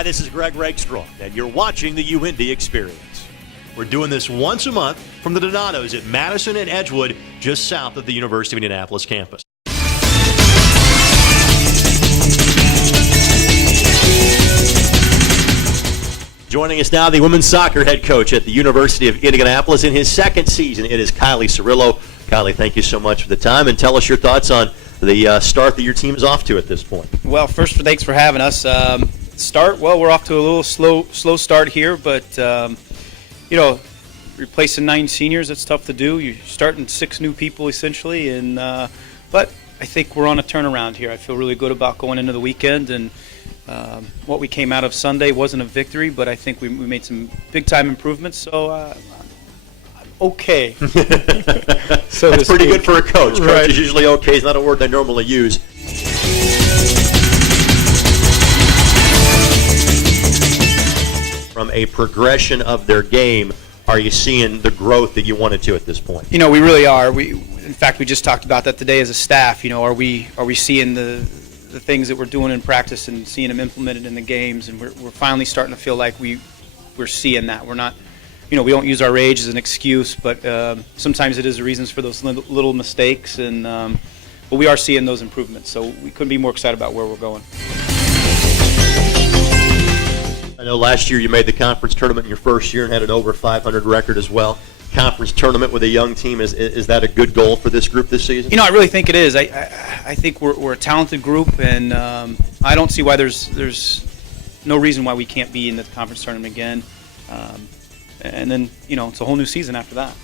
Hi, this is Greg Rakestraw, and you're watching the UIndy Xperience. We're doing this once a month from the Donatos at Madison and Edgewood, just south of the University of Indianapolis campus. Joining us now, the women's soccer head coach at the University of Indianapolis in his second season. It is Kiley Cirillo. Kiley, thank you so much for the time, and tell us your thoughts on the start that your team is off to at this point. Well, first, thanks for having us. We're off to a little slow start here, but replacing 9 seniors, it's tough to do. You're starting 6 new people essentially, and but I think we're on a turnaround here. I feel really good about going into the weekend, and what we came out of Sunday wasn't a victory, but I think we made some big-time improvements, so I'm okay. So that's pretty good for a coach. Coach right. is usually okay. It's not a word they normally use. From a progression of their game, are you seeing the growth that you wanted to at this point? We really are. In fact, we just talked about that today as a staff. Are we seeing the things that we're doing in practice and seeing them implemented in the games, and we're finally starting to feel like we're seeing that. We're not, we don't use our age as an excuse, but sometimes it is the reasons for those little mistakes, and but we are seeing those improvements, so we couldn't be more excited about where we're going. I know last year you made the conference tournament in your first year and had an over 500 record as well. Conference tournament with a young team, is that a good goal for this group this season? I really think it is. I think we're a talented group, and I don't see why there's no reason why we can't be in the conference tournament again. And then it's a whole new season after that.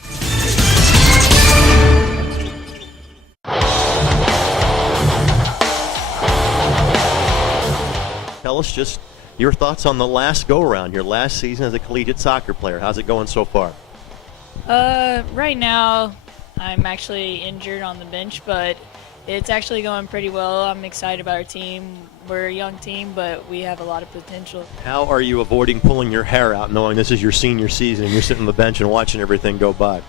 Tell us just your thoughts on the last go-around, your last season as a collegiate soccer player. How's it going so far? Right now, I'm actually injured on the bench, but it's actually going pretty well. I'm excited about our team. We're a young team, but we have a lot of potential. How are you avoiding pulling your hair out, knowing this is your senior season and you're sitting on the bench and watching everything go by?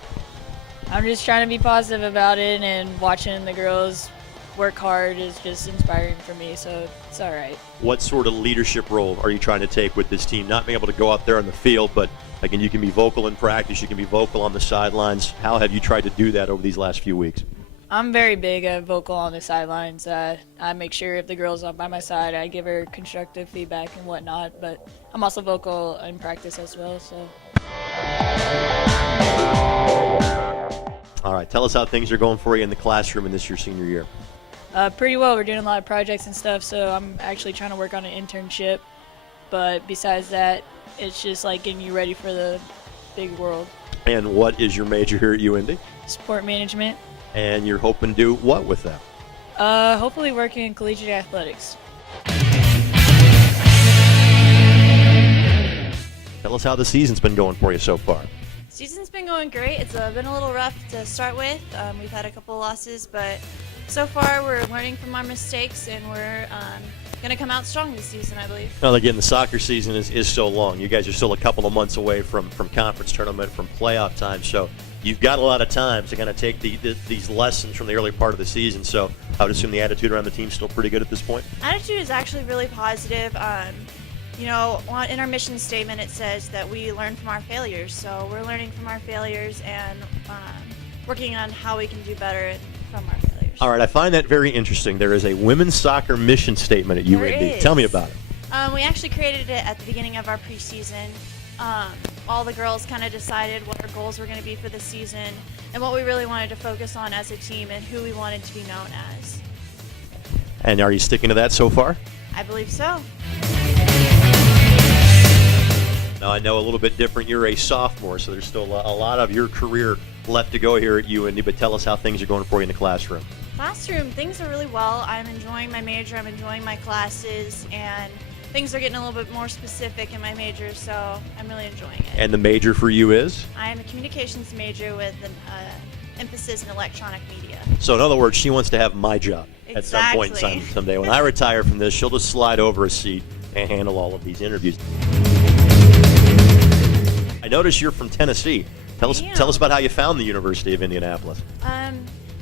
I'm just trying to be positive about it, and watching the girls work hard is just inspiring for me, so it's all right. What sort of leadership role are you trying to take with this team? Not being able to go out there on the field, but again, you can be vocal in practice, you can be vocal on the sidelines. How have you tried to do that over these last few weeks? I'm very big at vocal on the sidelines. I make sure if the girl's not by my side, I give her constructive feedback and whatnot, but I'm also vocal in practice as well. So. All right, tell us how things are going for you in the classroom in this your senior year. Pretty well. We're doing a lot of projects and stuff, so I'm actually trying to work on an internship. But besides that, it's just like getting you ready for the big world. And what is your major here at UIndy? Sport management. And you're hoping to do what with that? Hopefully working in collegiate athletics. Tell us how the season's been going for you so far. Season's been going great. It's been a little rough to start with. We've had a couple of losses, but so far we're learning from our mistakes, and we're going to come out strong this season, I believe. Well, again, the soccer season is so long. You guys are still a couple of months away from conference tournament, from playoff time, so you've got a lot of time to kind of take these lessons from the early part of the season. So I would assume the attitude around the team is still pretty good at this point? Attitude is actually really positive. In our mission statement it says that we learn from our failures, so we're learning from our failures and working on how we can do better from our failures. All right, I find that very interesting. There is a women's soccer mission statement at UIndy. Tell me about it. We actually created it at the beginning of our preseason. All the girls kind of decided what our goals were going to be for the season and what we really wanted to focus on as a team and who we wanted to be known as. And are you sticking to that so far? I believe so. Now, I know a little bit different. You're a sophomore, so there's still a lot of your career left to go here at UIndy, but tell us how things are going for you in the classroom. Classroom, things are really well. I'm enjoying my major, I'm enjoying my classes, and things are getting a little bit more specific in my major, so I'm really enjoying it. And the major for you is? I am a communications major with an emphasis in electronic media. So in other words, she wants to have my job at some point in Exactly. time someday. When I retire from this, she'll just slide over a seat and handle all of these interviews. I notice you're from Tennessee. Tell us about how you found the University of Indianapolis.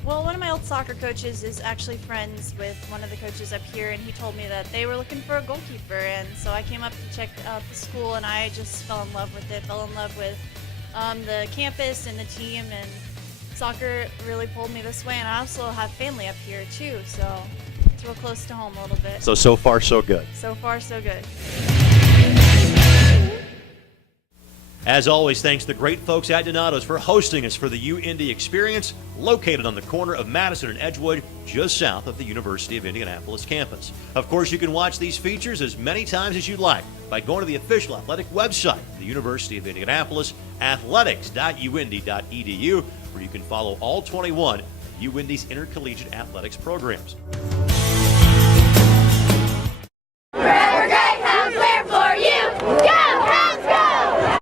Well, one of my old soccer coaches is actually friends with one of the coaches up here, and he told me that they were looking for a goalkeeper, and so I came up to check out the school, and I just fell in love with it, fell in love with the campus and the team, and soccer really pulled me this way, and I also have family up here too, so it's real close to home a little bit. So far, so good. So far, so good. As always, thanks to the great folks at Donato's for hosting us for the UIndy Xperience, located on the corner of Madison and Edgewood, just south of the University of Indianapolis campus. Of course, you can watch these features as many times as you'd like by going to the official athletic website, the University of Indianapolis, athletics.uindy.edu, where you can follow all 21 of UIndy's intercollegiate athletics programs.